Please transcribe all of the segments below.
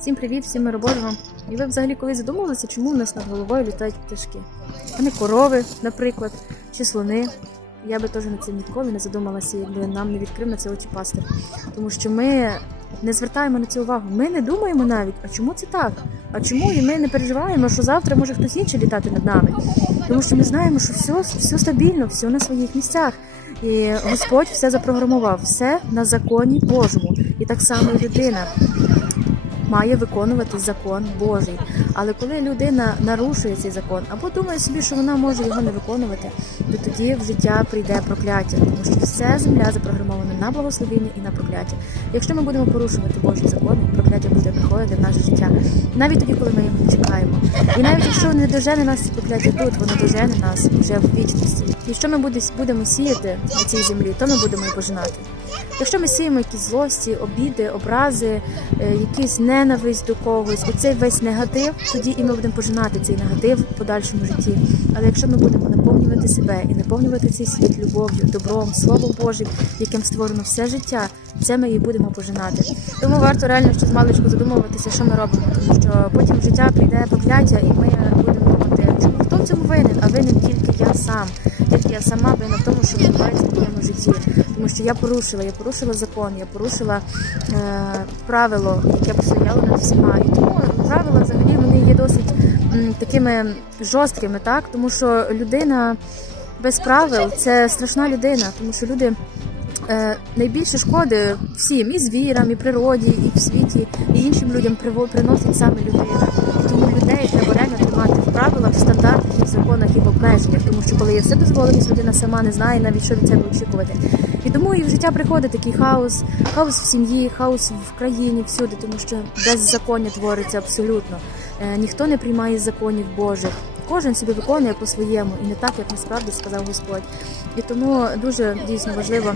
Всім привіт, всім миру Божого. І ви взагалі колись задумувалися, чому в нас над головою літають пташки? А не корови, наприклад, чи слони. Я би теж над цим ніколи не задумалася, якби нам не відкрив на це очі пастир. Тому що ми не звертаємо на це увагу. Ми не думаємо навіть, а чому це так? А чому і ми не переживаємо, що завтра може хтось інший літати над нами? Тому що ми знаємо, що все, все стабільно, все на своїх місцях. І Господь все запрограмував, все на законі Божому. І так само і людина має виконувати закон Божий. Але коли людина нарушує цей закон або думає собі, що вона може його не виконувати, то тоді в життя прийде прокляття, тому що вся земля запрограмована на благословіння і на прокляття. Якщо ми будемо порушувати Божі закони, прокляття буде приходити в наше життя, навіть тоді, коли ми його чекаємо. І навіть якщо не дожене нас прокляття тут, воно дожене нас вже в вічності. І що ми будемо сіяти на цій землі, то ми будемо і пожинати. Якщо ми сіємо якісь злості, обіди, образи, е, якісь ненависть до когось, оцей весь негатив, тоді і ми будемо пожинати цей негатив в подальшому житті. Але якщо ми будемо наповнювати себе і наповнювати цей світ любов'ю, добром, словом Божим, яким створено все життя, це ми і будемо пожинати. Тому варто реально ще з маличку задумуватися, що ми робимо, тому що потім життя прийде прокляття, і ми будемо думати, чому хто в цьому винен, а винен тільки я сам. Тільки я сама винна в тому, що відбувається в моєму житті. Тому що я порушила, я порушила закон, я порушила е, правило, яке стояло над всіма. І тому правила взагалі вони є досить м, такими жорсткими, так? Тому що людина без правил це страшна людина, тому що люди. Е, найбільше шкоди всім, і звірам, і природі, і в світі, і іншим людям приносить саме людина. Тому людей треба реально тримати в правилах, в стандартах, в законах і в обмеженнях, тому що коли є все дозволеність, людина сама не знає навіть що від себе очікувати. І тому і в життя приходить такий хаос, хаос в сім'ї, хаос в країні, всюди, тому що беззаконня твориться абсолютно. Е, ніхто не приймає законів Божих. Кожен собі виконує по-своєму і не так, як насправді сказав Господь. І тому дуже дійсно важливо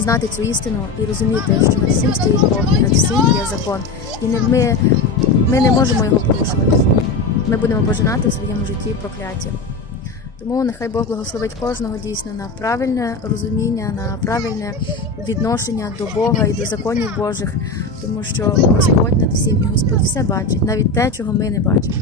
знати цю істину і розуміти, що над всім стоїть Бог, над всім є закон. І не ми, ми не можемо його порушувати. Ми будемо пожинати в своєму житті прокляття. Тому нехай Бог благословить кожного дійсно на правильне розуміння, на правильне відношення до Бога і до законів Божих, тому що Господь над всім і Господь все бачить, навіть те, чого ми не бачимо.